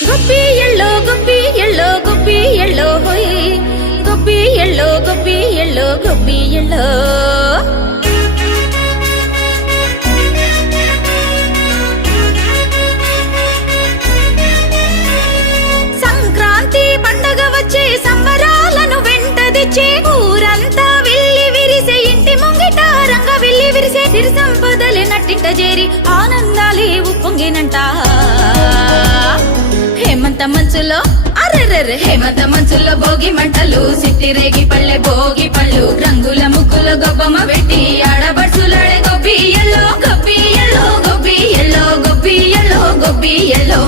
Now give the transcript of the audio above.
గొప్పి yellow గొప్పి yellow గొప్పి yellow హోయ్ గొప్పి yellow గొప్పి yellow గొప్పి yellow Sankranti పండగ వచ్చే సంబరాలను వెంట తెచ్చే ఊరంతా విల్లి విరిసే ఇంటి ముంగిట రంగ విల్లి విరిసే సిరి సంపదలే నట్టింట చేరి ఆనందాలే ఉప్పొంగినంట హేమంత మంచులో అరెరెరె హేమంత మంచులో భోగి మంటలు సిట్టి రేగి పళ్ళె భోగి పళ్ళు రంగుల ముగ్గుల గొబ్బమ్మ పెట్టి ఆడబడుచులాడే గొబ్బి ఎల్లో గొబ్బి ఎల్లో గొబ్బి ఎల్లో గొబ్బి ఎల్లో గొబ్బి ఎల్లో